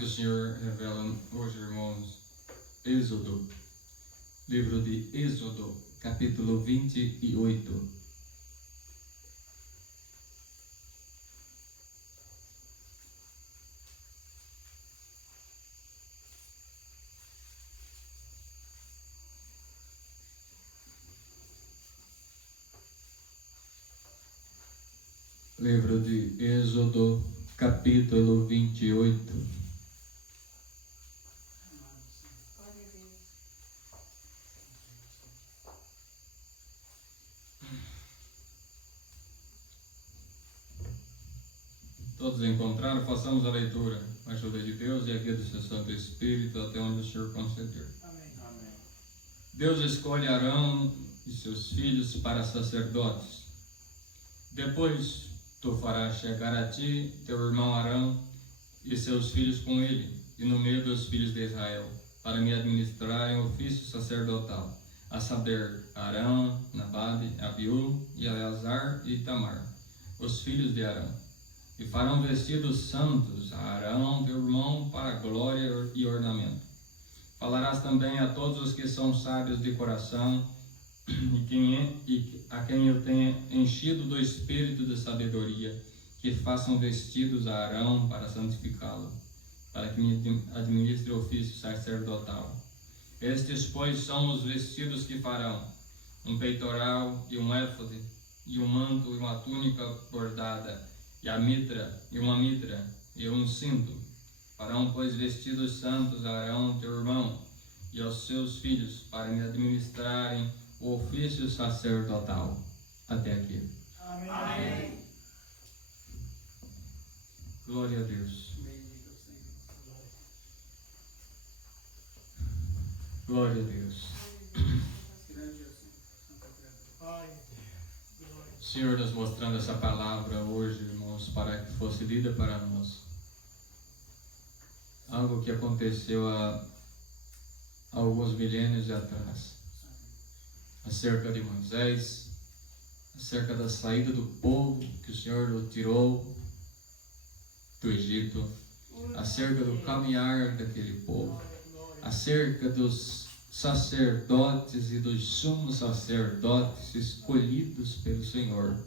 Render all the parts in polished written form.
que o Senhor revela hoje, irmãos, Êxodo, livro de Êxodo, capítulo 28. Livro de Êxodo, capítulo 28. Todos encontraram? Façamos a leitura com a ajuda de Deus e a guia do seu Santo Espírito até onde o Senhor conceder. Amém. Amém. Deus escolhe Arão e seus filhos para sacerdotes. Depois tu farás chegar a ti teu irmão Arão e seus filhos com ele, e no meio dos filhos de Israel, para me administrarem o ofício sacerdotal, a saber, Arão, Nababe, Abiú, e Eleazar e Itamar, os filhos de Arão. E farão vestidos santos a Arão, teu irmão, para glória e ornamento. Falarás também a todos os que são sábios de coração, e a quem eu tenha enchido do espírito de sabedoria, que façam vestidos a Arão para santificá-lo, para que me administre o ofício sacerdotal. Estes, pois, são os vestidos que farão: um peitoral e um éfode, e um manto e uma túnica bordada, e uma mitra e um cinto. Farão, pois, vestidos santos a Arão, teu irmão, e aos seus filhos, para me administrarem o ofício sacerdotal. Até aqui. Amém. Amém. Glória a Deus. Glória a Deus. Senhor, nos mostrando essa palavra hoje, irmãos, para que fosse lida para nós. Algo que aconteceu há alguns milênios atrás, acerca de Moisés, acerca da saída do povo que o Senhor o tirou do Egito, acerca do caminhar daquele povo, acerca dos sacerdotes e dos sumos sacerdotes escolhidos pelo Senhor.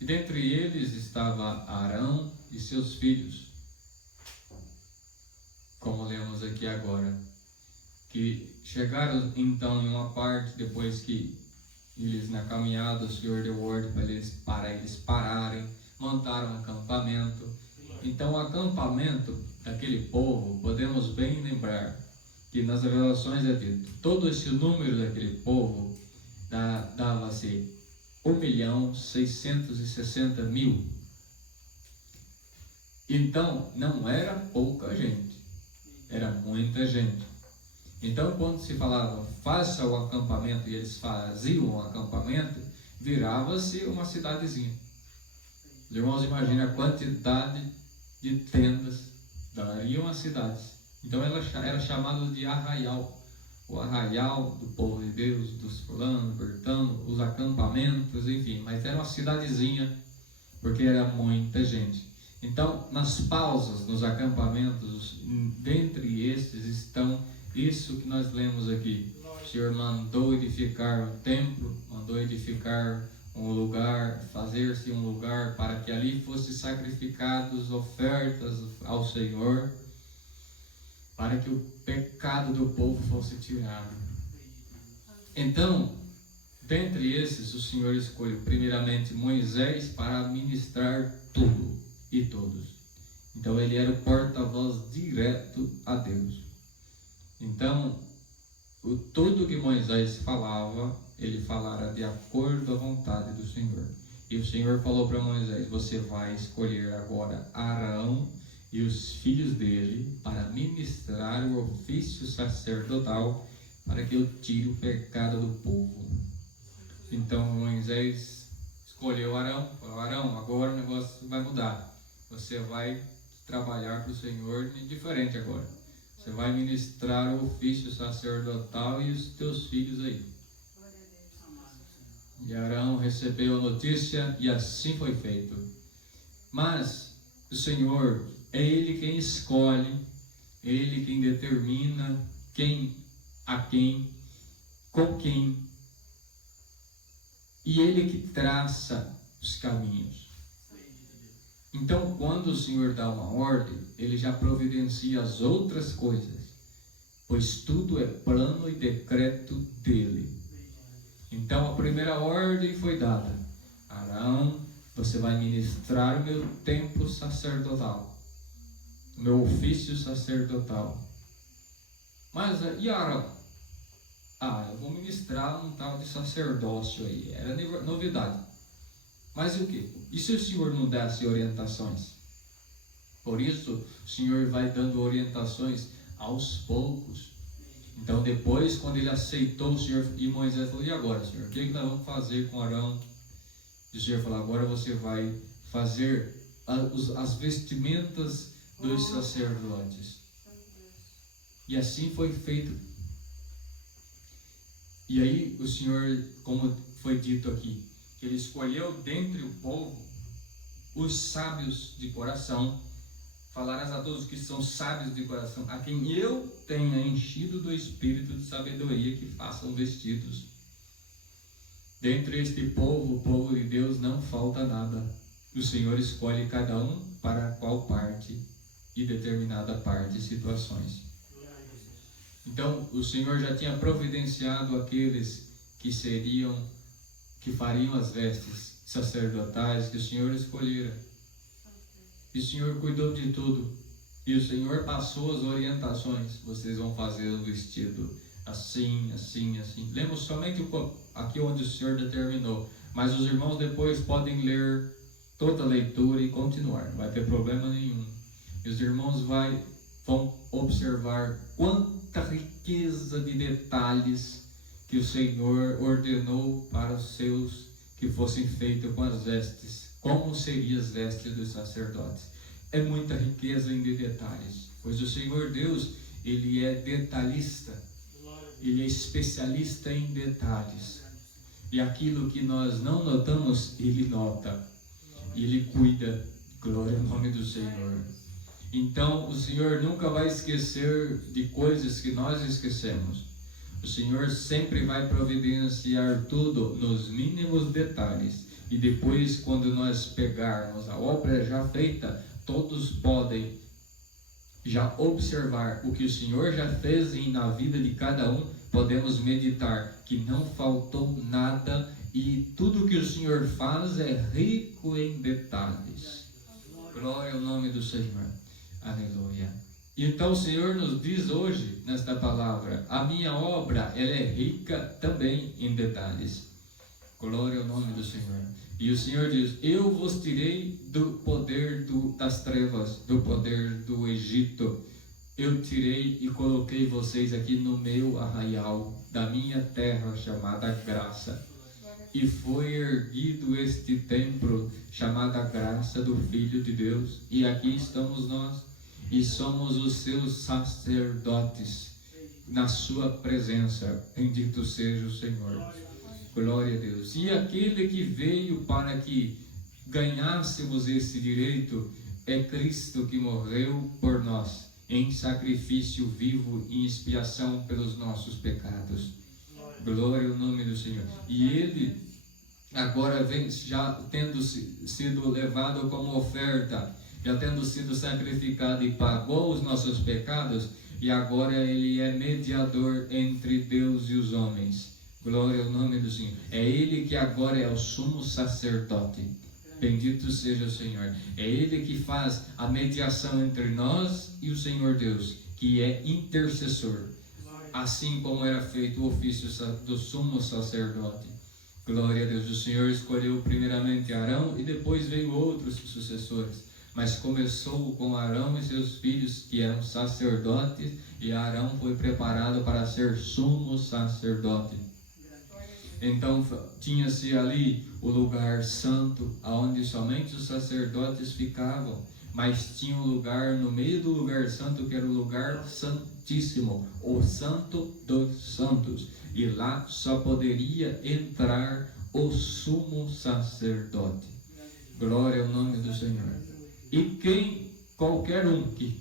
E dentre eles estava Arão e seus filhos, como lemos aqui agora, que chegaram então em uma parte, depois que eles na caminhada, o Senhor deu ordem para eles pararem, montaram um acampamento. Então o acampamento daquele povo, podemos bem lembrar que nas revelações é dito, todo esse número daquele povo dava-se 1.660.000. Então não era pouca gente, era muita gente. Então quando se falava faça o acampamento e eles faziam o acampamento, virava-se uma cidadezinha. Os irmãos imaginam a quantidade de tendas dariam as cidades. Então ela era chamada de arraial, o arraial do povo de Deus, dos fulanos, bertanos, os acampamentos, enfim, mas era uma cidadezinha, porque era muita gente. Então, nas pausas, nos acampamentos, dentre estes estão isso que nós lemos aqui. O Senhor mandou edificar um templo, mandou edificar um lugar, fazer-se um lugar para que ali fossem sacrificados ofertas ao Senhor, para que o pecado do povo fosse tirado. Então, dentre esses, o Senhor escolheu primeiramente Moisés para ministrar tudo e todos. Então ele era o porta-voz direto a Deus. Então, tudo que Moisés falava, ele falara de acordo à vontade do Senhor. E o Senhor falou para Moisés: você vai escolher agora Arão e os filhos dele para ministrar o ofício sacerdotal, para que eu tire o pecado do povo. Então Moisés escolheu Arão, falou: Arão, agora o negócio vai mudar, você vai trabalhar para o Senhor diferente agora, você vai ministrar o ofício sacerdotal e os teus filhos aí. E Arão recebeu a notícia e assim foi feito. Mas o Senhor É Ele quem escolhe, é Ele quem determina a quem, com quem, e Ele que traça os caminhos. Então, quando o Senhor dá uma ordem, Ele já providencia as outras coisas, pois tudo é plano e decreto dEle. Então, a primeira ordem foi dada: Arão, você vai ministrar o meu templo sacerdotal, o meu ofício sacerdotal. Mas, e Arão? Eu vou ministrar um tal de sacerdócio aí. Era novidade. Mas o que? E se o Senhor não desse orientações? Por isso, o Senhor vai dando orientações aos poucos. Então, depois, quando ele aceitou o Senhor, e Moisés falou: e agora, Senhor? O que nós vamos fazer com Arão? E o Senhor falou: agora você vai fazer as vestimentas dos sacerdotes. E assim foi feito. E aí o Senhor, como foi dito aqui, que Ele escolheu dentre o povo os sábios de coração. Falarás a todos que são sábios de coração, a quem eu tenha enchido do espírito de sabedoria, que façam vestidos. Dentre este povo, o povo de Deus, não falta nada. O Senhor escolhe cada um para qual parte e determinada parte e situações. Então, o Senhor já tinha providenciado aqueles que fariam as vestes sacerdotais que o Senhor escolhera. E o Senhor cuidou de tudo. E o Senhor passou as orientações. Vocês vão fazer o vestido assim, assim, assim. Lemos somente aqui onde o Senhor determinou. Mas os irmãos depois podem ler toda a leitura e continuar. Não vai ter problema nenhum. E os irmãos vão observar quanta riqueza de detalhes que o Senhor ordenou para os seus que fossem feitos com as vestes. Como seriam as vestes dos sacerdotes? É muita riqueza em detalhes, pois o Senhor Deus, Ele é detalhista, Ele é especialista em detalhes. E aquilo que nós não notamos, Ele nota, Ele cuida. Glória ao nome do Senhor. Então, o Senhor nunca vai esquecer de coisas que nós esquecemos. O Senhor sempre vai providenciar tudo nos mínimos detalhes. E depois, quando nós pegarmos a obra já feita, todos podem já observar o que o Senhor já fez na vida de cada um. Podemos meditar que não faltou nada e tudo que o Senhor faz é rico em detalhes. Glória ao nome do Senhor. Aleluia. Então o Senhor nos diz hoje, nesta palavra, a minha obra, ela é rica também em detalhes. Glória ao nome do Senhor. E o Senhor diz: eu vos tirei do poder das trevas, do poder do Egito. Eu tirei e coloquei vocês aqui no meu arraial, da minha terra chamada graça. E foi erguido este templo chamada graça do Filho de Deus. E aqui estamos nós. E somos os seus sacerdotes na sua presença. Bendito seja o Senhor. Glória a Deus. E aquele que veio para que ganhássemos esse direito é Cristo, que morreu por nós em sacrifício vivo, em expiação pelos nossos pecados. Glória ao nome do Senhor. E Ele agora vem já tendo sido levado como oferta, já tendo sido sacrificado e pagou os nossos pecados, e agora Ele é mediador entre Deus e os homens. Glória ao nome do Senhor. É Ele que agora é o sumo sacerdote. Bendito seja o Senhor. É Ele que faz a mediação entre nós e o Senhor Deus, que é intercessor. Assim como era feito o ofício do sumo sacerdote. Glória a Deus. O Senhor escolheu primeiramente Arão e depois veio outros sucessores. Mas começou com Arão e seus filhos, que eram sacerdotes, e Arão foi preparado para ser sumo sacerdote. Então tinha-se ali o lugar santo, onde somente os sacerdotes ficavam, mas tinha um lugar no meio do lugar santo, que era o lugar santíssimo, o santo dos santos, e lá só poderia entrar o sumo sacerdote. Glória ao nome do Senhor. E quem qualquer um que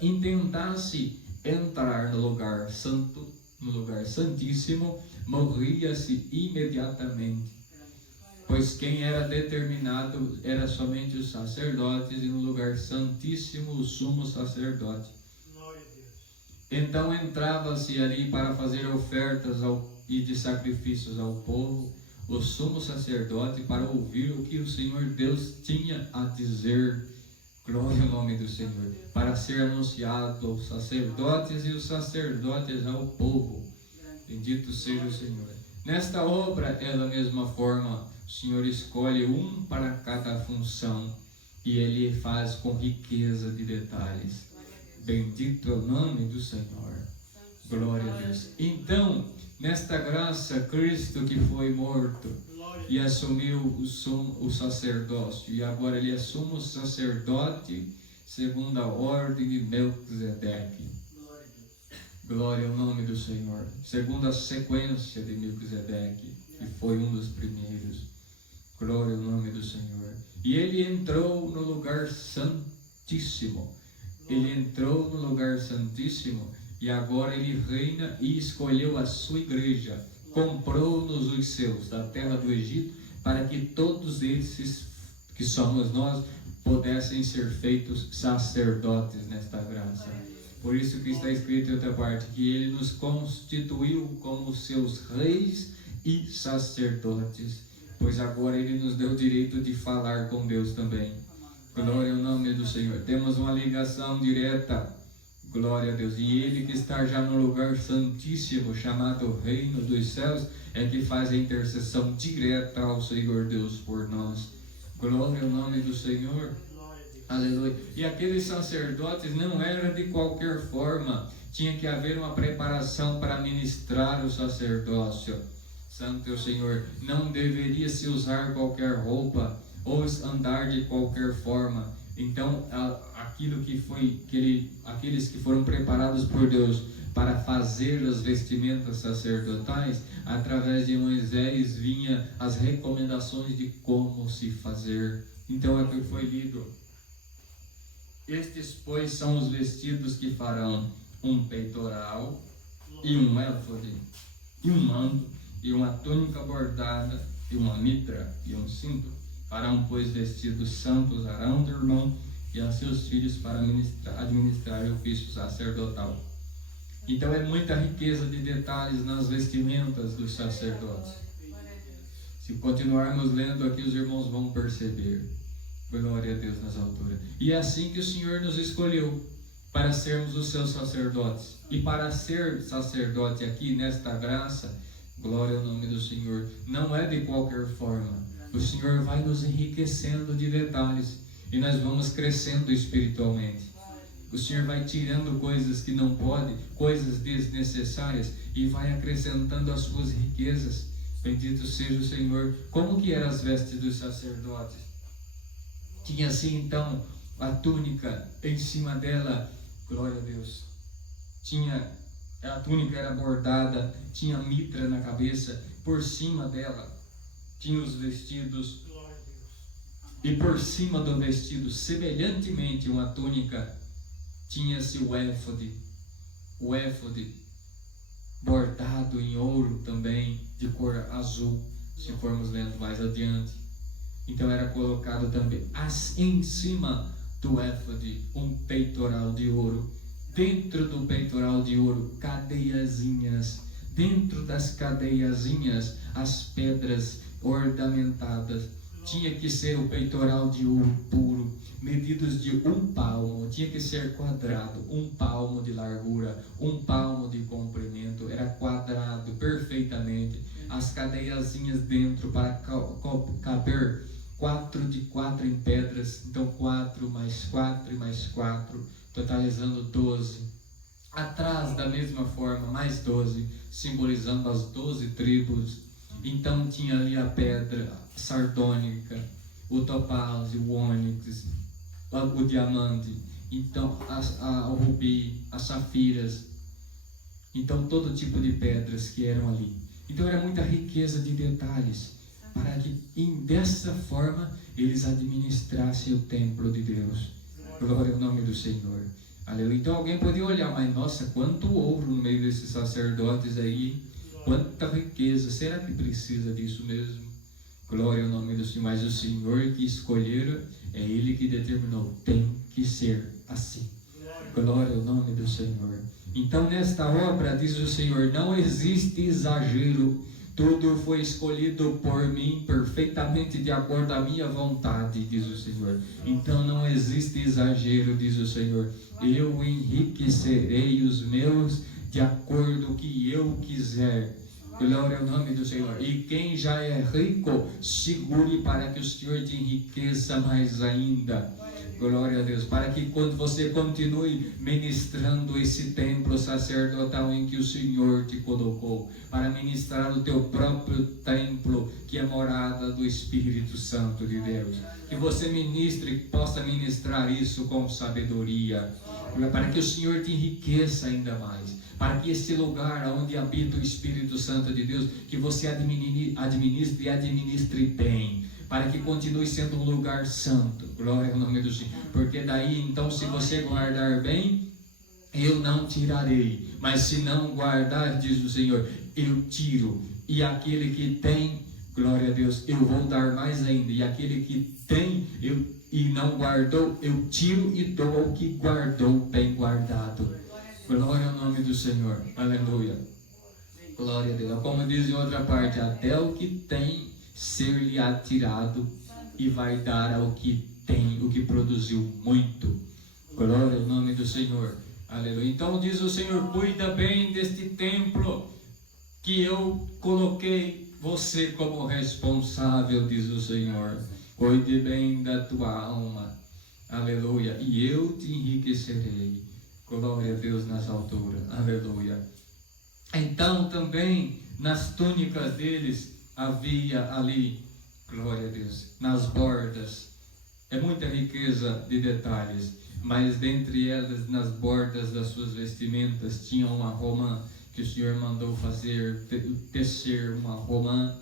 intentasse entrar no lugar santo, no lugar santíssimo, morria-se imediatamente, pois quem era determinado era somente os sacerdotes, e no lugar santíssimo o sumo sacerdote. Então entrava-se ali para fazer ofertas e de sacrifícios ao povo, o sumo sacerdote, para ouvir o que o Senhor Deus tinha a dizer. Glória ao nome do Senhor, para ser anunciado aos sacerdotes e os sacerdotes ao povo. Bendito seja o Senhor. Nesta obra é da mesma forma, o Senhor escolhe um para cada função, e Ele faz com riqueza de detalhes. Bendito é o nome do Senhor. Glória a Deus. Então, nesta graça, Cristo que foi morto e assumiu o sacerdócio, e agora Ele assume o sacerdote segundo a ordem de Melquisedeque. Glória ao nome do Senhor. Segundo a sequência de Melquisedeque, que foi um dos primeiros. Glória ao nome do Senhor. E Ele entrou no lugar santíssimo. Ele entrou no lugar santíssimo, e agora Ele reina e escolheu a sua igreja. Comprou-nos os seus da terra do Egito, para que todos esses que somos nós pudessem ser feitos sacerdotes nesta graça. Por isso que está escrito em outra parte, que Ele nos constituiu como seus reis e sacerdotes, pois agora Ele nos deu o direito de falar com Deus também. Glória ao nome do Senhor. Temos uma ligação direta. Glória a Deus. E Ele que está já no lugar santíssimo, chamado Reino dos Céus, é que faz a intercessão direta ao Senhor Deus por nós. Glória ao nome do Senhor. Aleluia. E aqueles sacerdotes não eram de qualquer forma. Tinha que haver uma preparação para ministrar o sacerdócio. Santo é o Senhor. Não deveria se usar qualquer roupa ou andar de qualquer forma. Então, aqueles que foram preparados por Deus para fazer as vestimentas sacerdotais, através de Moisés vinha as recomendações de como se fazer. Então é o que foi lido. Estes, pois, são os vestidos que farão um peitoral e um éfode, e um manto, e uma túnica bordada, e uma mitra, e um cinto. Farão, pois, vestidos santos Arão, do irmão, e a seus filhos para administrar o ofício sacerdotal. Então é muita riqueza de detalhes nas vestimentas dos sacerdotes. Se continuarmos lendo aqui, os irmãos vão perceber. Glória a Deus nas alturas. E é assim que o Senhor nos escolheu, para sermos os seus sacerdotes. E para ser sacerdote aqui nesta graça, glória ao nome do Senhor, não é de qualquer forma. O Senhor vai nos enriquecendo de detalhes, e nós vamos crescendo espiritualmente. O Senhor vai tirando coisas que não pode, coisas desnecessárias, e vai acrescentando as suas riquezas. Bendito seja o Senhor. Como que eram as vestes dos sacerdotes? Tinha assim então a túnica, em cima dela, glória a Deus, a túnica era bordada, tinha mitra na cabeça, por cima dela tinha os vestidos, e por cima do vestido, semelhantemente uma túnica, tinha-se o éfode bordado em ouro também, de cor azul, se formos lendo mais adiante. Então era colocado também em cima do éfode um peitoral de ouro. Dentro do peitoral de ouro, cadeiazinhas. Dentro das cadeiazinhas, as pedras ornamentadas. Tinha que ser o peitoral de ouro puro, medidos de 1 palmo, tinha que ser quadrado, 1 palmo de largura, 1 palmo de comprimento, era quadrado perfeitamente. As cadeiazinhas dentro para caber 4 de 4 em pedras, então 4 mais 4 e mais 4, totalizando 12. Atrás, da mesma forma, mais 12, simbolizando as 12 tribos. Então tinha ali a pedra sardônica, o topázio, o ônix, o diamante, então o rubi, as safiras, então todo tipo de pedras que eram ali. Então era muita riqueza de detalhes, para que dessa forma eles administrassem o templo de Deus. Glória ao nome do Senhor. Aleluia. Então alguém poderia olhar, mas nossa, quanto ouro no meio desses sacerdotes aí, quanta riqueza, será que precisa disso mesmo? Glória ao nome do Senhor. Mas o Senhor que escolheram, é Ele que determinou, tem que ser assim. Glória ao nome do Senhor. Então nesta obra, diz o Senhor, não existe exagero, tudo foi escolhido por mim perfeitamente de acordo à minha vontade, diz o Senhor. Então não existe exagero, diz o Senhor. Eu enriquecerei os meus de acordo com o que eu quiser. Glória ao nome do Senhor. E quem já é rico, segure para que o Senhor te enriqueça mais ainda. Glória a Deus. Para que quando você continue ministrando esse templo sacerdotal em que o Senhor te colocou, para ministrar o teu próprio templo, que é morada do Espírito Santo de Deus. Que você ministre, possa ministrar isso com sabedoria. Para que o Senhor te enriqueça ainda mais. Para que esse lugar onde habita o Espírito Santo de Deus, que você administre e administre bem. Para que continue sendo um lugar santo. Glória ao nome do Senhor. Porque daí então, se você guardar bem, eu não tirarei. Mas se não guardar, diz o Senhor, eu tiro. E aquele que tem, glória a Deus, eu vou dar mais ainda. E aquele que tem e não guardou, eu tiro e dou ao que guardou bem guardado. Glória ao nome do Senhor. Aleluia. Glória a Deus. Como diz em outra parte, até o que tem ser-lhe atirado e vai dar ao que tem, o que produziu muito. Glória ao nome do Senhor. Aleluia. Então diz o Senhor, cuida bem deste templo que eu coloquei você como responsável, diz o Senhor. Cuide bem da tua alma. Aleluia. E eu te enriquecerei. Glória a Deus nas alturas. Aleluia. Então também nas túnicas deles havia ali, glória a Deus, nas bordas, é muita riqueza de detalhes, mas dentre elas, nas bordas das suas vestimentas, tinha uma romã, que o Senhor mandou fazer, tecer uma romã,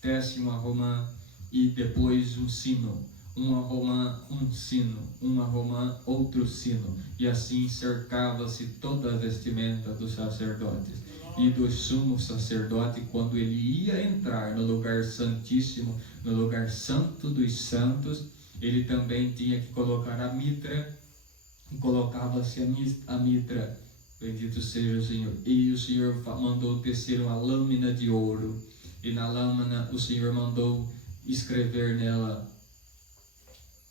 tece uma romã, e depois um sino, uma romã, um sino, uma romã, outro sino, e assim cercava-se toda a vestimenta dos sacerdotes. E do sumo sacerdote, quando ele ia entrar no lugar santíssimo, no lugar santo dos santos, ele também tinha que colocar a mitra, e colocava-se a mitra, bendito seja o Senhor. E o Senhor mandou tecer uma lâmina de ouro, e na lâmina o Senhor mandou escrever nela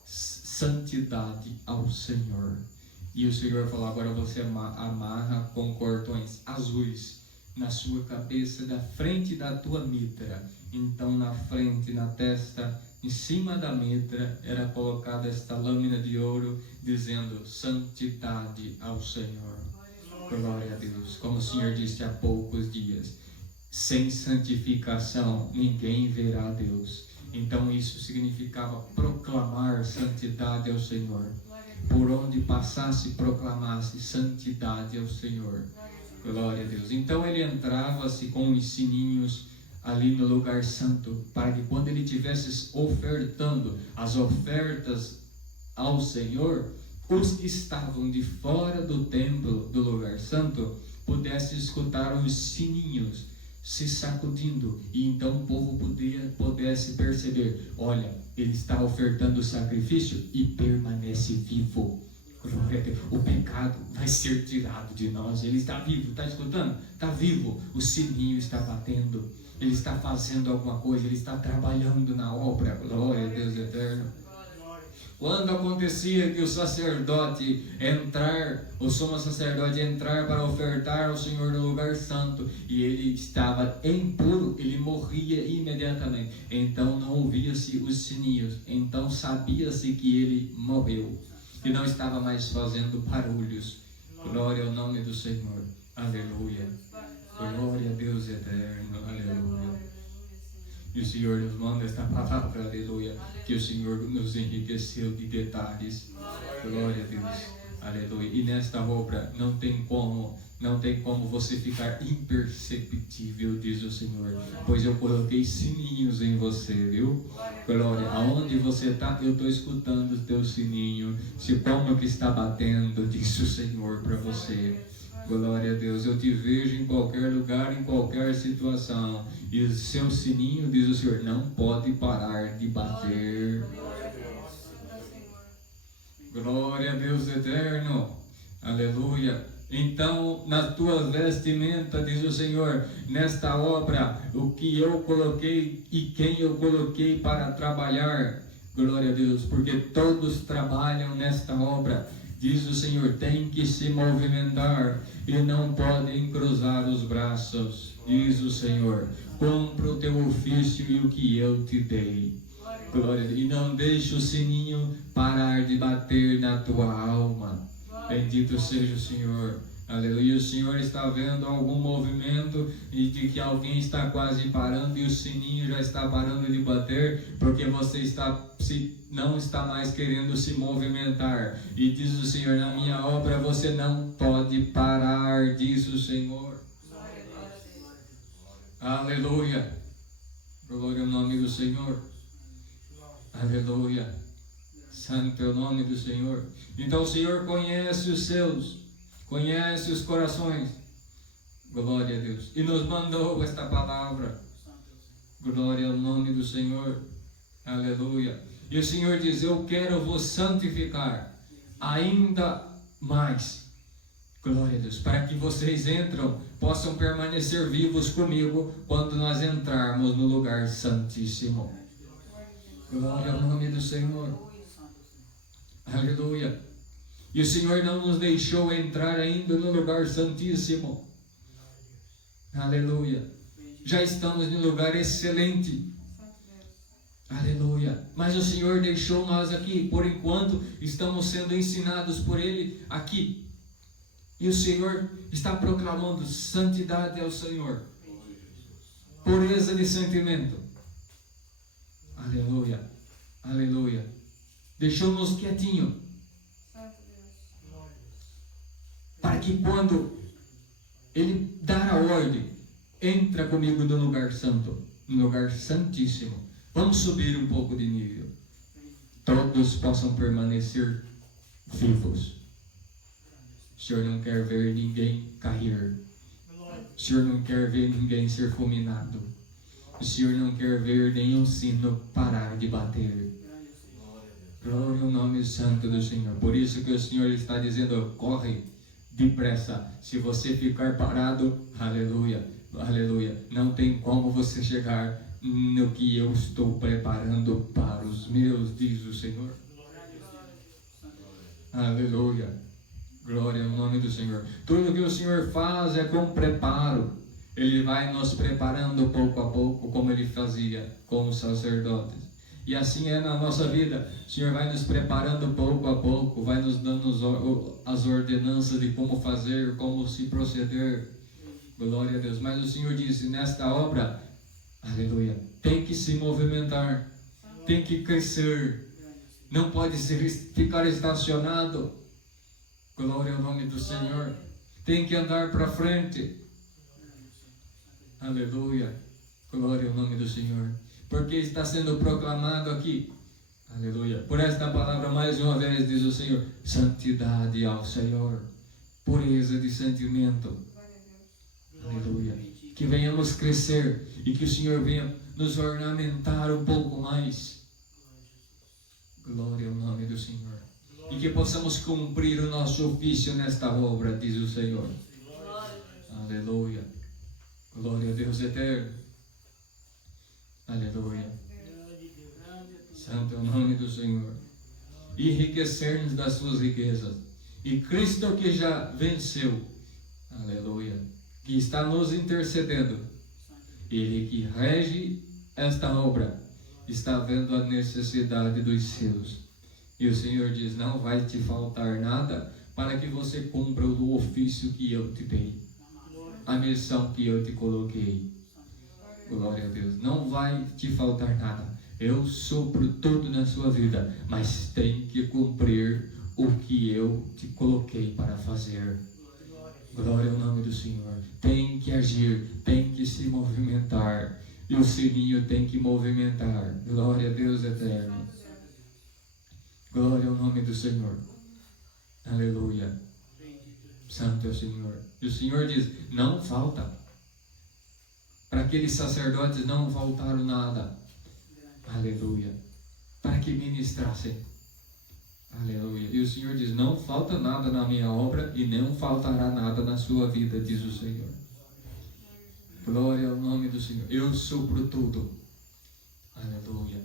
santidade ao Senhor. E o Senhor falou, agora você amarra com cordões azuis na sua cabeça, da frente da tua mitra. Então na frente, na testa, em cima da mitra, era colocada esta lâmina de ouro, dizendo santidade ao Senhor. Glória a Deus. Como o Senhor disse há poucos dias, sem santificação ninguém verá a Deus. Então isso significava proclamar santidade ao Senhor. Por onde passasse, proclamasse santidade ao Senhor. Glória a Deus. Então ele entrava-se com os sininhos ali no lugar santo, para que quando ele estivesse ofertando as ofertas ao Senhor, os que estavam de fora do templo, do lugar santo, pudessem escutar os sininhos se sacudindo, e então o povo pudesse perceber, olha, ele está ofertando o sacrifício e permanece vivo. Glória a Deus. O pecado vai ser tirado de nós. Ele está vivo, está escutando? Está vivo. O sininho está batendo. Ele está fazendo alguma coisa. Ele está trabalhando na obra. Glória a Deus eterno. Quando acontecia que o sacerdote o sumo sacerdote entrar para ofertar ao Senhor no lugar santo, e ele estava impuro, ele morria imediatamente. Então não ouvia-se os sininhos. Então sabia-se que ele morreu. E não estava mais fazendo barulhos. Glória ao nome do Senhor. Aleluia. Glória a Deus eterno. Aleluia. E o Senhor nos manda esta palavra, aleluia, que o Senhor nos enriqueceu de detalhes. Glória a Deus. Aleluia. E nesta obra não tem como você ficar imperceptível, diz o Senhor, pois eu coloquei sininhos em você, viu? Glória, aonde você está, eu estou escutando o teu sininho, se como que está batendo, diz o Senhor para você. Glória a Deus, eu te vejo em qualquer lugar, em qualquer situação, e o seu sininho, diz o Senhor, não pode parar de bater. Glória a Deus eterno, aleluia. Então, nas tuas vestimentas, diz o Senhor, nesta obra, o que eu coloquei e quem eu coloquei para trabalhar, glória a Deus, porque todos trabalham nesta obra, diz o Senhor, tem que se movimentar e não podem cruzar os braços, diz o Senhor, cumpra o teu ofício e o que eu te dei. Glória a Deus. E não deixe o sininho parar de bater na tua alma. Bendito seja o Senhor. Aleluia. O Senhor está vendo algum movimento e de que alguém está quase parando e o sininho já está parando de bater porque você não está mais querendo se movimentar. E diz o Senhor, na minha obra você não pode parar, diz o Senhor. Aleluia. Glória ao nome do Senhor. Aleluia. Santo é o nome do Senhor. Então o Senhor conhece os seus, conhece os corações. Glória a Deus. E nos mandou esta palavra. Glória ao nome do Senhor. Aleluia. E o Senhor diz, eu quero vos santificar ainda mais. Glória a Deus. Para que vocês possam permanecer vivos comigo quando nós entrarmos no lugar santíssimo. Glória ao nome do Senhor. Aleluia. E o Senhor não nos deixou entrar ainda no lugar santíssimo. Aleluia. Já estamos em um lugar excelente. Aleluia. Mas o Senhor deixou nós aqui. Por enquanto, estamos sendo ensinados por Ele aqui. E o Senhor está proclamando santidade ao Senhor. Pureza de sentimento. Aleluia, aleluia. Deixou-nos quietinho. Para que quando Ele dar a ordem, entra comigo no lugar santo, no lugar santíssimo. Vamos subir um pouco de nível. Todos possam permanecer vivos. O Senhor não quer ver ninguém cair. O Senhor não quer ver ninguém ser fulminado. O Senhor não quer ver nenhum sino parar de bater. Glória ao nome santo do Senhor. Por isso que o Senhor está dizendo, corre depressa. Se você ficar parado, aleluia, aleluia, não tem como você chegar no que eu estou preparando para os meus, diz o Senhor. Aleluia. Glória ao nome do Senhor. Tudo que o Senhor faz é com preparo. Ele vai nos preparando pouco a pouco, como Ele fazia com os sacerdotes. E assim é na nossa vida. O Senhor vai nos preparando pouco a pouco, vai nos dando as ordenanças de como fazer, como se proceder. Glória a Deus. Mas o Senhor disse, nesta obra, aleluia, tem que se movimentar, tem que crescer, não pode ficar estacionado. Glória ao nome do Senhor. Tem que andar para frente. Aleluia. Glória ao nome do Senhor. Porque está sendo proclamado aqui. Aleluia. Por esta palavra, mais uma vez, diz o Senhor, santidade ao Senhor. Pureza de sentimento. Aleluia. Que venhamos crescer e que o Senhor venha nos ornamentar um pouco mais. Glória ao nome do Senhor. E que possamos cumprir o nosso ofício nesta obra, diz o Senhor. Aleluia. Glória a Deus eterno. Aleluia. Santo é o nome do Senhor. Enriquecer-nos das suas riquezas. E Cristo que já venceu, aleluia, que está nos intercedendo, Ele que rege esta obra, está vendo a necessidade dos seus. E o Senhor diz, não vai te faltar nada para que você cumpra o ofício que eu te dei, a missão que eu te coloquei. Glória a Deus. Não vai te faltar nada. Eu sopro tudo na sua vida, mas tem que cumprir o que eu te coloquei para fazer. Glória ao nome do Senhor. Tem que agir, tem que se movimentar. E o sininho tem que movimentar. Glória a Deus eterno. Glória ao nome do Senhor. Aleluia. Santo é o Senhor. E o Senhor diz, não falta. Para aqueles sacerdotes não faltaram nada. Aleluia. Para que ministrassem. Aleluia. E o Senhor diz, não falta nada na minha obra e não faltará nada na sua vida, diz o Senhor. Glória ao nome do Senhor. Eu supro tudo. Aleluia.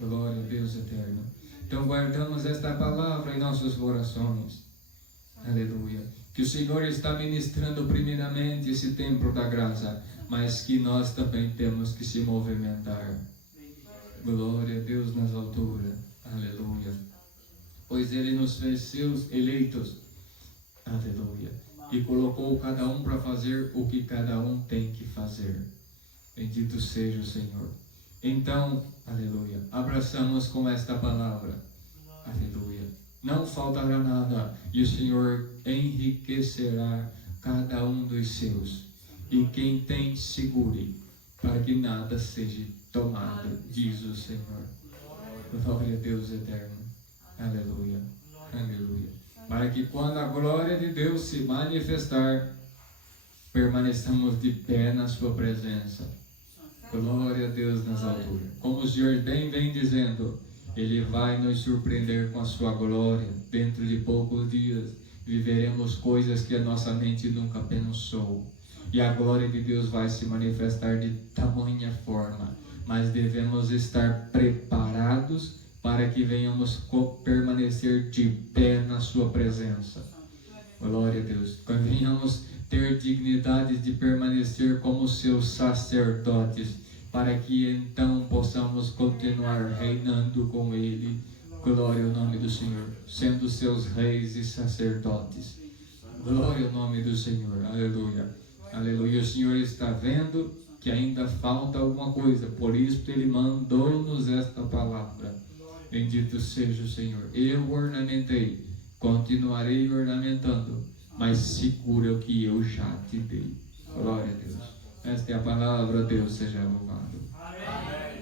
Glória a Deus eterno. Então guardamos esta palavra em nossos corações. Aleluia. Que o Senhor está ministrando primeiramente esse templo da graça, mas que nós também temos que se movimentar. Glória a Deus nas alturas. Aleluia. Pois Ele nos fez seus eleitos. Aleluia. E colocou cada um para fazer o que cada um tem que fazer. Bendito seja o Senhor. Então, aleluia, abraçamos com esta palavra. Aleluia. Não faltará nada e o Senhor enriquecerá cada um dos seus. E quem tem, segure, para que nada seja tomado, diz o Senhor. Glória a Deus eterno. Aleluia. Aleluia. Para que quando a glória de Deus se manifestar, permaneçamos de pé na sua presença. Glória a Deus nas alturas. Como o Senhor bem vem dizendo, Ele vai nos surpreender com a sua glória. Dentro de poucos dias viveremos coisas que a nossa mente nunca pensou. E a glória de Deus vai se manifestar de tamanha forma. Mas devemos estar preparados para que venhamos permanecer de pé na sua presença. Glória a Deus. Que venhamos ter dignidade de permanecer como seus sacerdotes, para que então possamos continuar reinando com Ele. Glória ao nome do Senhor, sendo seus reis e sacerdotes. Glória ao nome do Senhor. Aleluia. Aleluia. O Senhor está vendo que ainda falta alguma coisa, por isso Ele mandou-nos esta palavra. Bendito seja o Senhor. Eu ornamentei, continuarei ornamentando, mas segura o que eu já te dei. Glória a Deus. Esta é a palavra, Deus seja louvado. Amém.